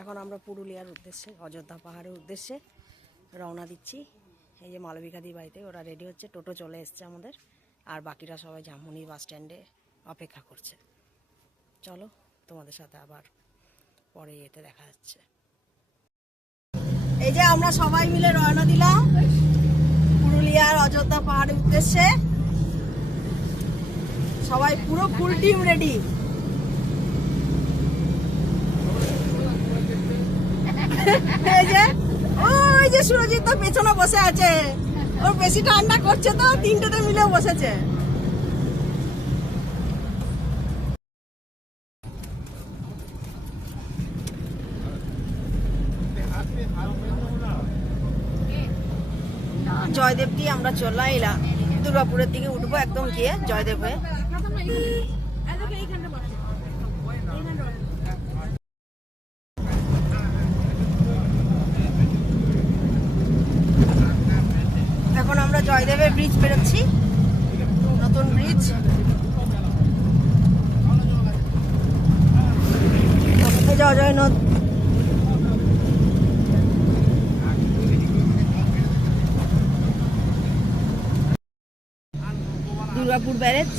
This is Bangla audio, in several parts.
এখন আমরা পুরুলিয়ার উদ্দেশ্যে অযোধ্যা পাহাড়ের উদ্দেশ্যে রওনা দিচ্ছি। এই যে মালবিকাদির বাড়িতে ওরা রেডি হচ্ছে, টোটো চলে এসছে আমাদের, আর বাকিরা সবাই জামুনি বাস স্ট্যান্ডে অপেক্ষা করছে। চলো তোমাদের সাথে আবার পরে এতে দেখা যাচ্ছে। এই যে আমরা সবাই মিলে রওনা দিলাম পুরুলিয়ার অযোধ্যা পাহাড়ের উদ্দেশ্যে। সবাই পুরো ফুল টিম রেডি। ওই যে সুরজিৎ তো পেছনে বসে আছে, ওর বেশি ঠান্ডা করছে তো তিনটেতে মিলে বসেছে। জয়দেব দিয়ে আমরা চলে এলাম, দুর্গাপুরের দিকে উঠবো একদম গিয়ে জয়দেব হয়ে। এখন আমরা জয়দেবের ব্রিজ বেরোচ্ছি, নতুন ব্রিজ। জয় নদ দুর্গাপুর ব্যারেজ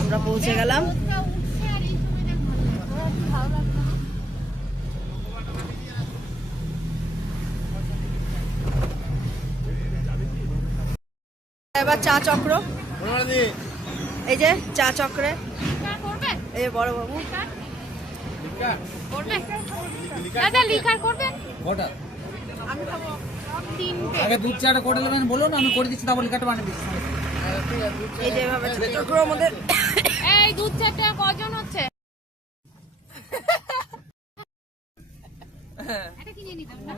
আমরা পৌঁছে গেলাম। এবার চা চক্র, এই যে চা চক্রে এই বড় বাবু আগে দুধ চাটা করে নেবেন বলুন, আমি করে দিচ্ছি, তারপর লিখাটা বানিয়ে দিচ্ছি। এই যে এভাবে চক্র আমাদের। এই দুধ চাটা কজন হচ্ছে? এটা কিনে নিতাম না।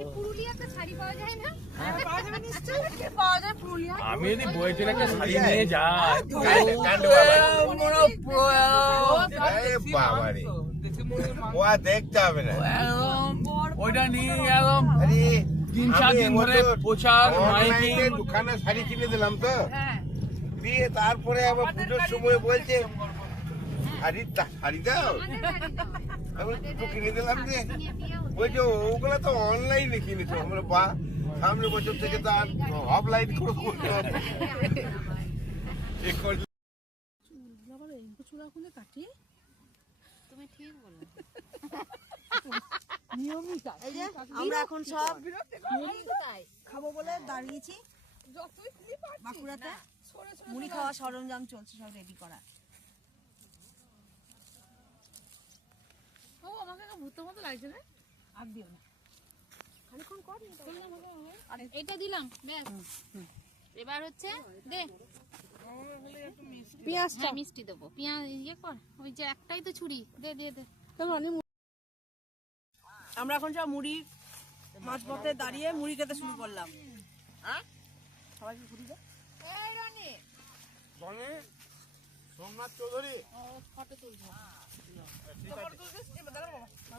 এই পুরুলিয়াতে শাড়ি পাওয়া যায় না? পাওয়া যাবে নিশ্চয়ই। কি পাওয়া যায় পুরুলিয়া? আমি যদি বইতে একটা শাড়ি নিয়ে যাই, কান্ড বাবা রে, ও দেখতে হবে না, ওইটা নিয়ে গেলাম। 3-4 দিন ধরে পোশাক অনলাইনে দোকানে শাড়ি কিনে দিলাম তো, দিয়ে তারপরে আবার পুজোর সময় বলছে শাড়ি দাও, আমি দুটো কিনে দিলাম। যে বলছে ওগুলো তো অনলাইনে কিনেছো। আমরা বা সামনে বছর থেকে তো আর অফলাইন করবো। তুমি ঠিক বলো। এই যে আমরা এখন সব খাবো বলে দাঁড়িয়েছি বাঁকুড়াতে। মুড়ি খাওয়া সরঞ্জাম চলছে, সব রেডি করা। ও আমাকে ভূতের মতো লাগছে না? আর দিও না, খানিকক্ষণ কর। এটা দিলাম ব্যাস। এবার হচ্ছে দে পেঁয়াজ, মিষ্টি দেবো। পেঁয়াজ ইয়ে কর, ওই যে একটাই তো ছুরি, দে দে দে। আমরা এখন সব মুড়ি মাছ পথে দাঁড়িয়ে মুড়ি খেতে শুরু করলাম। সবাইকে ঘুরি দে। এই রানী সোমনাথ চৌধুরী, ফটো তুলবো।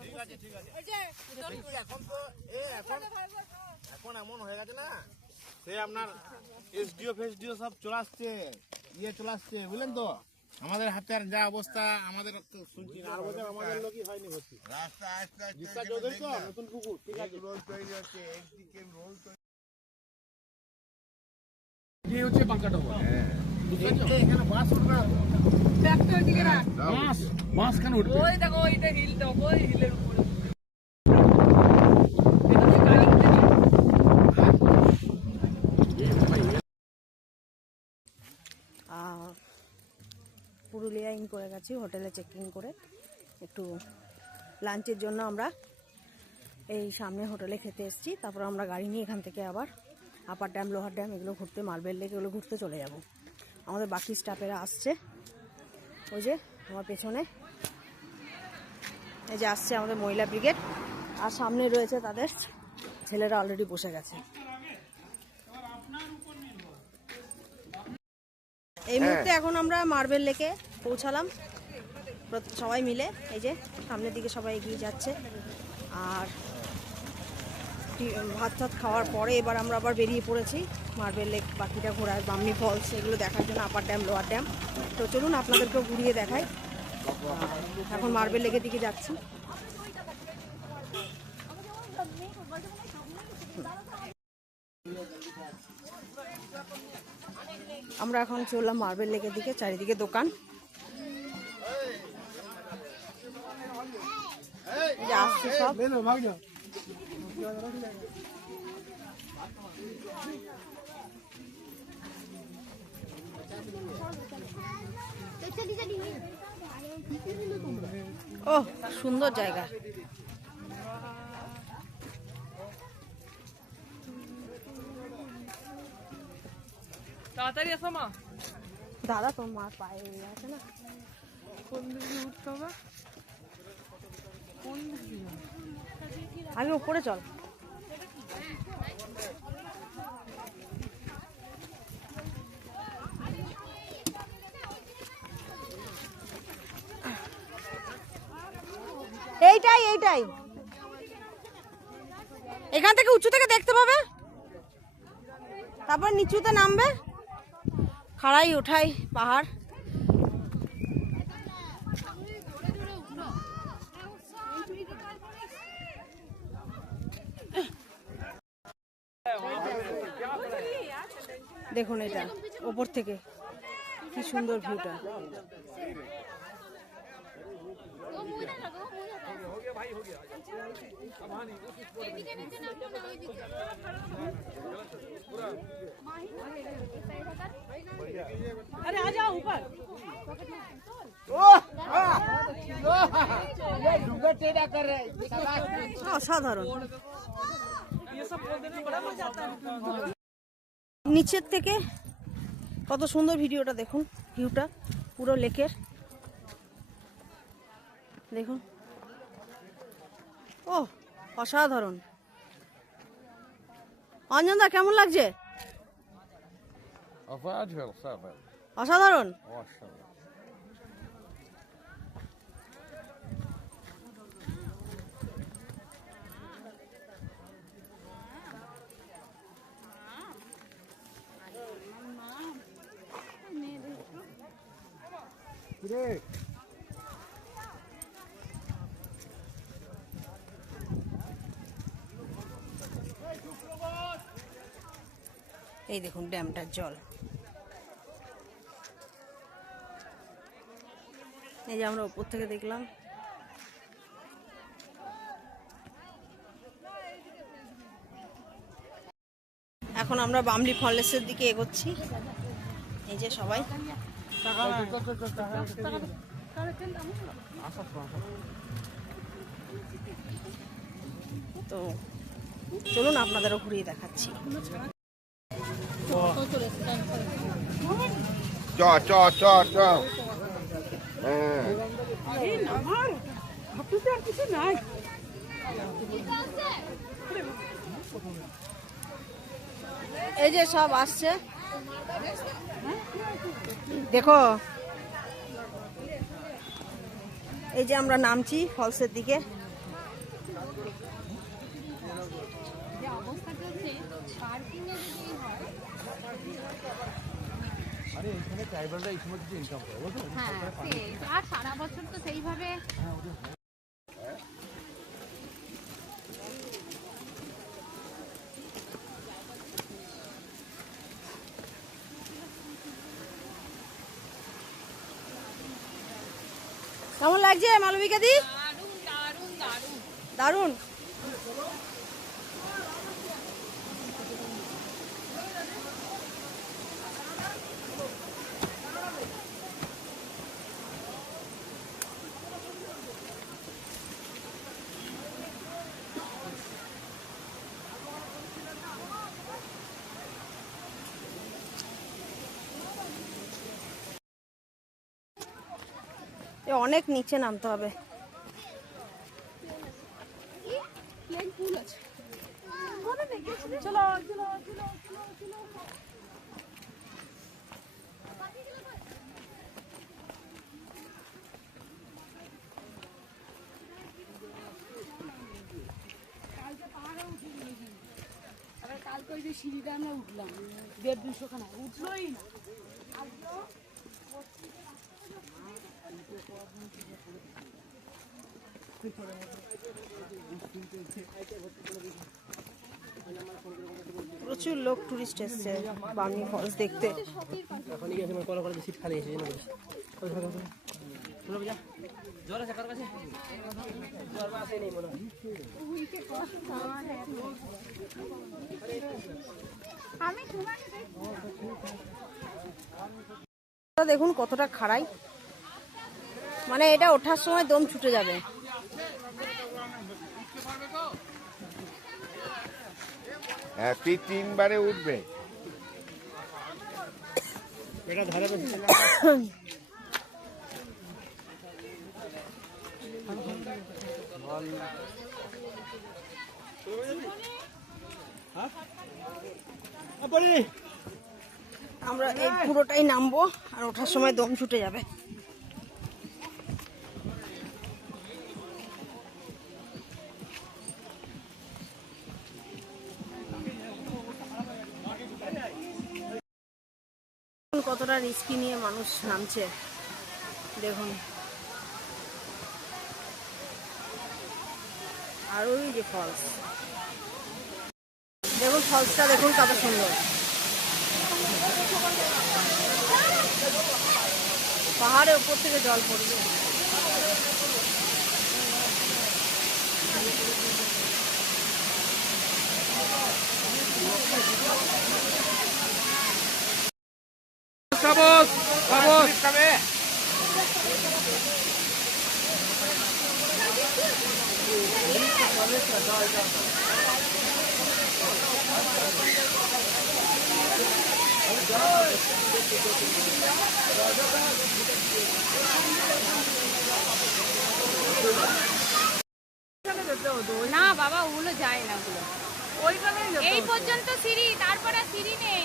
ঠিক আছে ঠিক আছে। এখন তো এখন এমন হয়ে গেছে না, সে আপনার এসডিও ফেসডিও সব চলে আসছে, চলে আসছে, বুঝলেন তো। আমাদের হাতের যা অবস্থা, আমাদের তো শুনছি না, আর বছর আমাদের লোকই হয়নি ভর্তি। রাস্তা আস্তে আস্তে চৌধুরী তো নতুন পুকুর, ঠিক আছে, রোল তৈরি হচ্ছে, একদিকে রোল তৈরি হচ্ছে বাঁকাটা। এখানে বাস উঠবে, বাঁশ কেন উঠবে? ওই দেখো ওইটা হিল, দেখো ওই হিলের উপরে। পুরুলিয়া ইন করে গেছি, হোটেলে চেকিং করে একটু লাঞ্চের জন্য আমরা এই সামনে হোটেলে খেতে এসেছি। তারপর আমরা গাড়ি নিয়ে এখান থেকে আবার আপার ড্যাম, লোহার ড্যাম এগুলো ঘুরতে, মার্বেল লেক এগুলো ঘুরতে চলে যাব। আমাদের বাকি স্টাফেরা আসছে, ওই যে আমার পেছনে এই যে আসছে আমাদের মহিলা ব্রিগেড, আর সামনে রয়েছে তাদের ছেলেরা অলরেডি বসে গেছে। এই মুহূর্তে এখন আমরা মার্বেল লেকে পৌঁছালাম সবাই মিলে। এই যে সামনের দিকে সবাই এগিয়ে যাচ্ছে, আর ভাত টাত খাওয়ার পরে এবার আমরা আবার বেরিয়ে পড়েছি মার্বেল লেক, বাকিটা ঘোরার, বামনি ফলস এগুলো দেখার জন্য, আপার ড্যাম, লোয়ার ড্যাম। তো চলুন আপনাদেরকেও ঘুরিয়ে দেখাই। এখন মার্বেল লেকের দিকে যাচ্ছি। আমরা এখন চললাম মার্বেল লেকের দিকে, চারিদিকে দোকান। এই যে আসছে সব। ও সুন্দর জায়গা। তাড়াতাড়ি আসো মা। দাদা তোর মার পায়ে আছে না, কোন দিকে উঠতে হবে? আমি উপরে চল। এইটাই এইটাই, এখান থেকে উঁচু থেকে দেখতে পাবে, তারপর নিচুতে নামবে। খাড়াই ওঠাই পাহাড়। দেখুন এটা ওপর থেকে কি সুন্দর ভিউটা। अरे आ जाओ ऊपर। অসাধারণ। নিচের থেকে কত সুন্দর ভিডিওটা দেখুন, ভিউটা পুরো লেকের দেখুন। ও অসাধারণ। অঞ্জনদা কেমন লাগছে? অসাধারণ। এই দেখুন ড্যামটার জল। এই যে আমরা উপর থেকে দেখলাম। এখন আমরা বামলি ফলেসের দিকে এগোচ্ছি। এই যে সবাই তো চলুন আপনাদেরও ঘুরিয়ে দেখাচ্ছি। এই যে সব আসছে দেখো। এই যে আমরা নামছি ফলসের দিকে। আর সারা বছর তো সেইভাবে কেমন লাগছে মালবিকা দি? দারুণ। অনেক নিচে নামতে হবে। কালকে ওই যে সিঁড়িটা আমরা উঠলাম 150-200 খানা উঠলোই না। প্রচুর লোক টুরিস্ট এসছে বামনি ফলস দেখতে। দেখুন কতটা খাড়াই, মানে এটা ওঠার সময় দম ছুটে যাবে। হ্যাঁ, 3 বারে উঠবে। আমরা এই পুরোটাই নামবো আর ওঠার সময় দম ছুটে যাবে। কতটা রিস্কি নিয়ে মানুষ নামছে দেখুন। আর ওই যে ফলস দেখুন, ফলসটা দেখুন কত সুন্দর। পাহাড়ের উপর থেকে জল পড়বে। না বাবা, ওগুলো যায় না, ওগুলো এই পর্যন্ত সিঁড়ি, তারপরে সিঁড়ি নেই।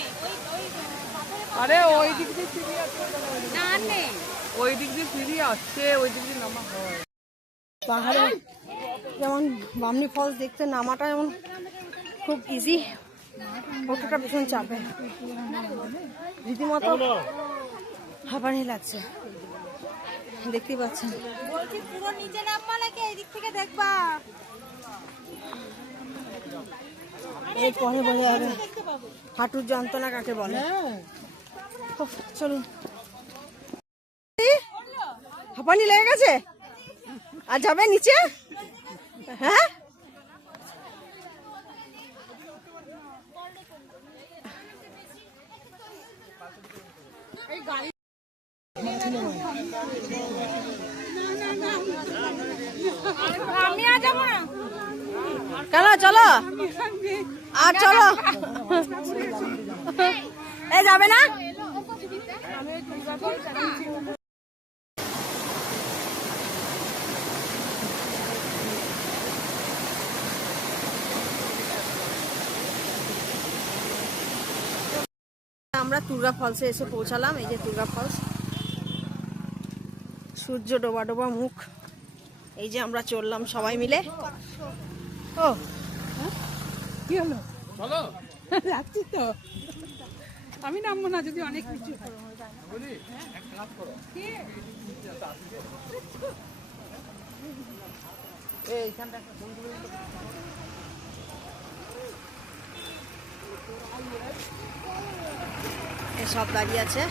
আরে ওই দিক দিয়ে সিঁড়ি আছে, না নেই, ওই দিক দিয়ে সিঁড়ি আসছে, ওই দিক দিয়ে নামা হয়। পাহাড়ে যেমন বামনি ফলস দেখতে নামাটা যেমন খুব ইজি, ওঠাটা ভীষণ চাপে, রীতিমতো হাঁপানি লাগছে, দেখতেই পাচ্ছেন। পুরো নিচে নামবা নাকি এই দিক থেকে দেখবা? এরপরে বোঝা যাবে হাঁটুর যন্ত্রণা কাকে বলে। উফ, চলুন। হাঁপানি লেগে গেছে আর যাবে নিচে? হ্যাঁ, আমি আর যাবো না। কেন, চলো আর চলো। এ যাবে না? আমরা তুর্গা ফলসে এসে পৌঁছালাম। এই যে তুর্গা ফলস, সূর্য ডোবা ডোবা মুখ। এই যে আমরা চললাম সবাই মিলে। ও কি হলো? চলো যাচ্ছি তো, আমি নামবো না যদি অনেক কিছু। সব দাঁড়িয়ে আছে।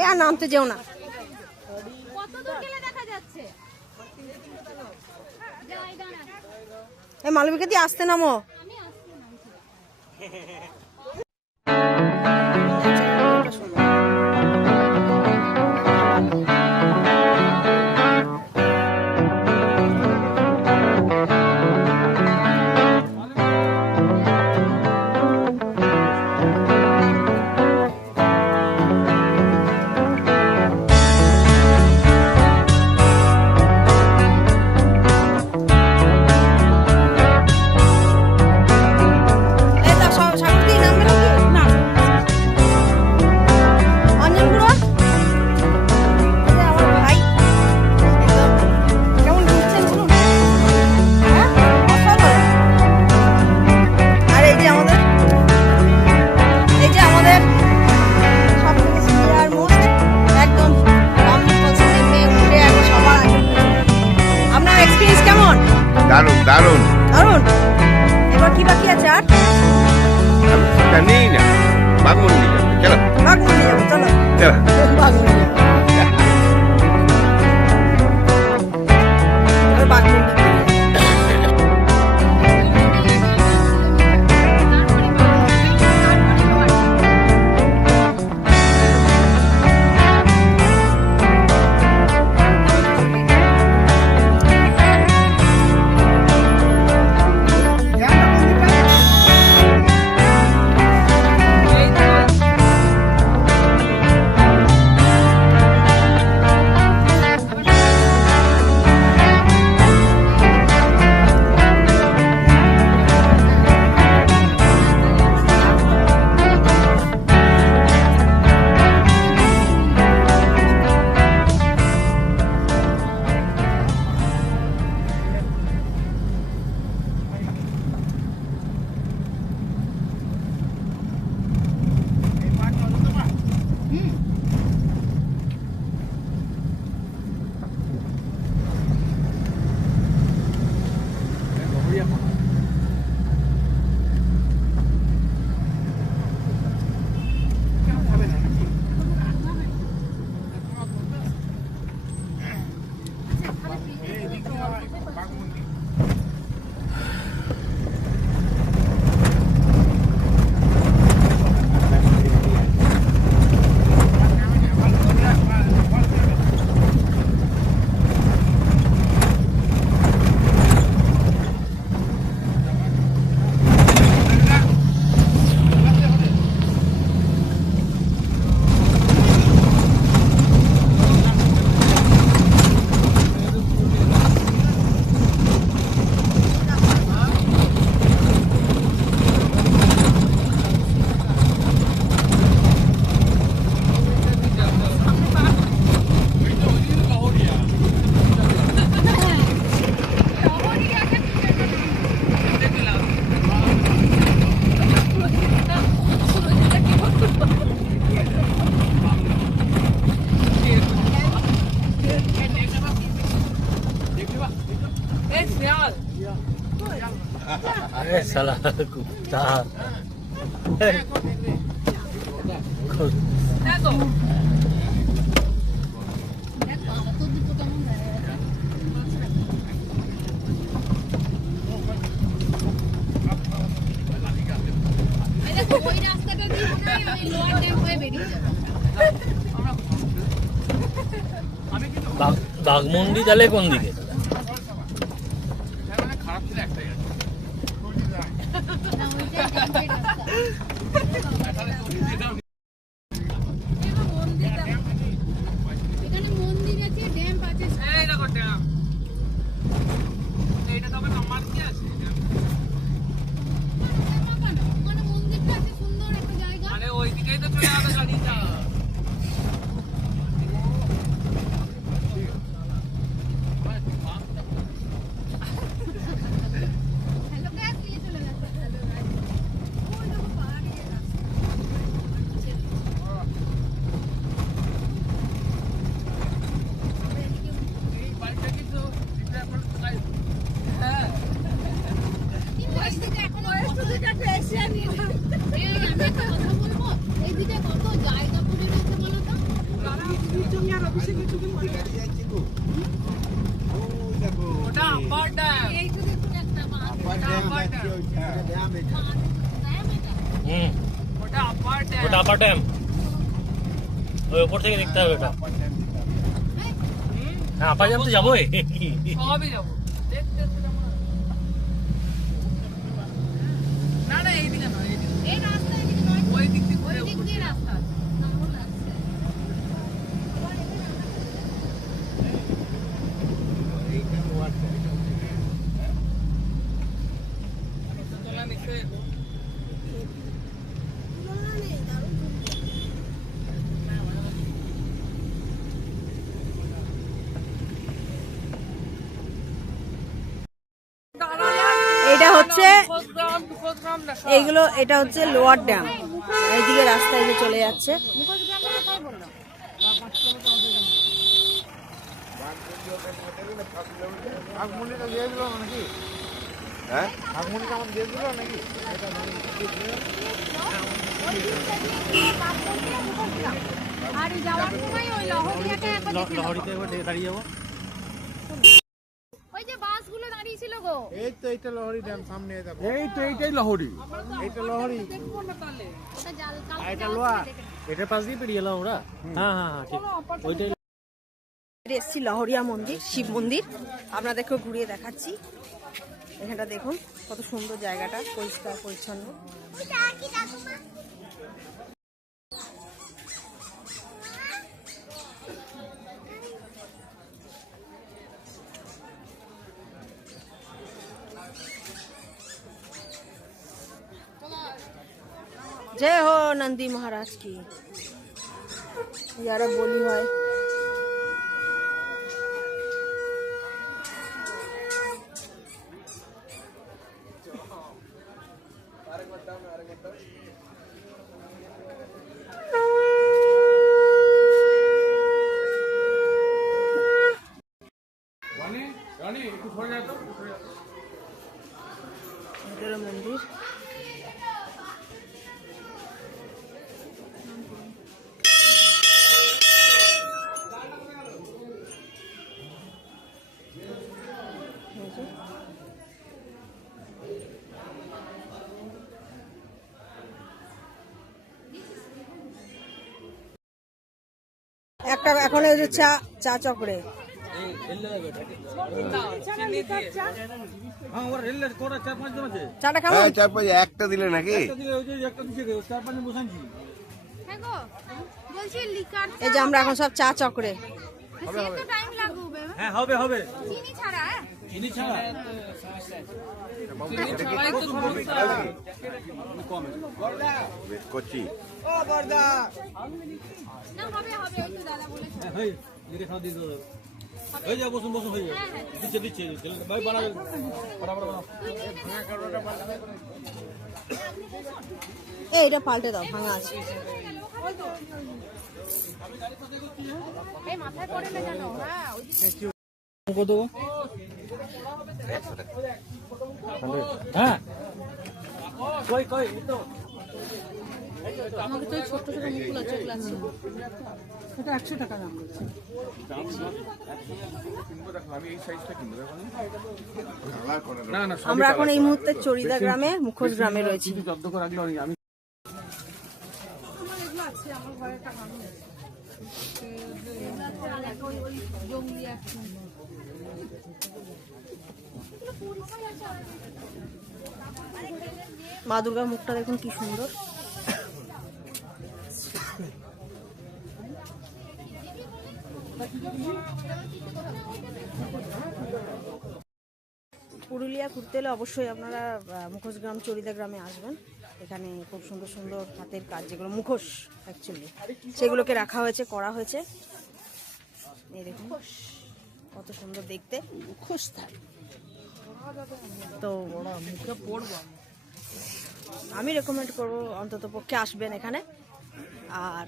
এ আর নামতে যেও না। কত দূর গেলে দেখা যাচ্ছে? যাই দাঁড়া, এই মালবিকা দিয়ে আসতে নামো। আমি আসছি নামছি। এই তা সাগর দিয়ে দারুণ। দারুণ। এবার কি বাকি আছে আর? জানি না, বাঘমুন্ডি চলো বাঘমুন্ডি যাবো, চলো চলো। বাঘমুন্ডি যাবো। এবার বাঘমুন্ডি ঘুরে যাবো। अरे साला कुत्ता ওই রাস্তাটা দিয়ে মনে হয় ওই লোয়ার ড্যাম হয়ে বেরিয়ে যাবে। বাঘমুন্ডি তাহলে কোন দিকে? খারাপ ছিল একটাই আছে। না ওইটা ড্যামের রাস্তা। এখানে মন্দির আছে, ড্যাম আছে। এই দেখো ড্যাম। এইটা তবে নাম্বার কি আছে? ওখানে মন্দিরটা আছে, সুন্দর একটা জায়গা। আরে ওই দিকেই তো চলে যাবে গাড়িটা। হ্যালো গ্যাস দিয়ে চলে গেছে। ওই দেখো পাহাড়ি রাস্তা। এই বাইকটা কিন্তু এটা এখন কোথায়? হ্যাঁ। এইদিকে এখনো স্টুডেন্ট এসে আমি একটা কথা বলবো, এইদিকে কত জায়গা পড়ে রয়েছে বলো তো? ওটা আপার ড্যাম। এইটু দেখুন একটা মাছ। ওটা আপার ড্যাম। ওটা আপার ড্যাম। ওটা আপার ড্যাম, ওই উপর থেকে দেখতে হবে ওটা। হ্যাঁ আপার ড্যাম তো যাবোই। সবই যাবো। দেখতে তো যাবো না। না না এইদিকে নয়, এইদিকে। এই রাস্তা এদিকে নয়, ওই দিক দিয়ে ওই ঘুরে দিক দিয়ে রাস্তা আছে। দারুণ লাগছে। তোলা নিচে। এটা হচ্ছে মুখোশগ্রাম, মুখোশগ্রাম না, সব। এইগুলো, এটা হচ্ছে লোয়ার ড্যাম। এইদিকে রাস্তা এসে চলে যাচ্ছে। বাঘমুন্ডিটা দিয়ে দিল নাকি? হ্যাঁ আগমনটা আমার দিয়ে দিল নাকি? আর যাওয়ার সময় ওই লহরিয়াটা একবার দেখে নাও। লহরিতে একবার দাঁড়িয়ে যাবো। ওই যে বাসগুলো দাঁড়িয়ে ছিল গো। এই তো এইটা লহরি ড্যাম সামনে দেখো। এই তো এইটাই লহরি। এইটা লহরি। ওটা জাল কাল আর এটা লোয়া। এটার পাশ দিয়ে পেরিয়ে এলাম আমরা। হ্যাঁ হ্যাঁ হ্যাঁ ঠিক ওইটাই। এসছি লহরিয়া মন্দির, শিব মন্দির, আপনাদেরকেও ঘুরিয়ে দেখাচ্ছি। এখানটা দেখুন কত সুন্দর জায়গাটা, পরিষ্কার পরিচ্ছন্ন। जय हो नंदी महाराज की। यारा बोली है রানী একটু সরে যা তো। इधर मंदिर। একটা এখন এই যে চা চা চক্রে চাটা কেমন? হ্যাঁ 4-5 একটা দিলে নাকি? হ্যাঁ গো বলছি লিকার এই যে আমরা এখন সব চা চক্রে। তো টাইম লাগবে। হ্যাঁ হবে হবে। চিনি ছাড়া হ্যাঁ? চিনি ছাড়া। কচি না হবে হবে ওই তো দাদা বলেছে। হ্যাঁ লিখে খাওয়া দিয়ে দেবো। হয়ে যাবে বসুন বসুন হয়ে যাবে। দিচ্ছে দিচ্ছে ভাই বানাবে বরাবর বানাও। এইটা পাল্টে দাও, ভাঙা আছে। এই মাথায় পড়ে না জানো? হ্যাঁ ওই কত দেবো? হ্যাঁ কই কই এই তো আমাকে তো ছোট ছোট মুখগুলো চোখলা আছে। এটা 100 টাকা দাম বলছে। না না আমরা এখন এই মুহূর্তে চরিদা গ্রামে, মুখোশ গ্রামে রয়েছি। জব্দ করে রাখলো আমি আমার এগুলো আছে, আমার ঘরে একটা মানুষ ওই জঙ্গলি আছে। মা দুর্গার মুখটা দেখুন কি সুন্দর। পুরুলিয়া ঘুরতে এলে অবশ্যই আপনারা মুখোশ গ্রাম, চরিদা গ্রামে আসবেন। এখানে খুব সুন্দর সুন্দর হাতের কাজ, যেগুলো মুখোশ অ্যাকচুয়ালি, সেগুলোকে রাখা হয়েছে, করা হয়েছে। এই দেখুন কত সুন্দর দেখতে মুখোশ থাকে। তো আমি রেকমেন্ড করব অন্তত পক্ষে আসবেন এখানে, আর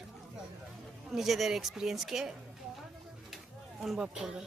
নিজেদের এক্সপিরিয়েন্সকে অনুভব করবেন।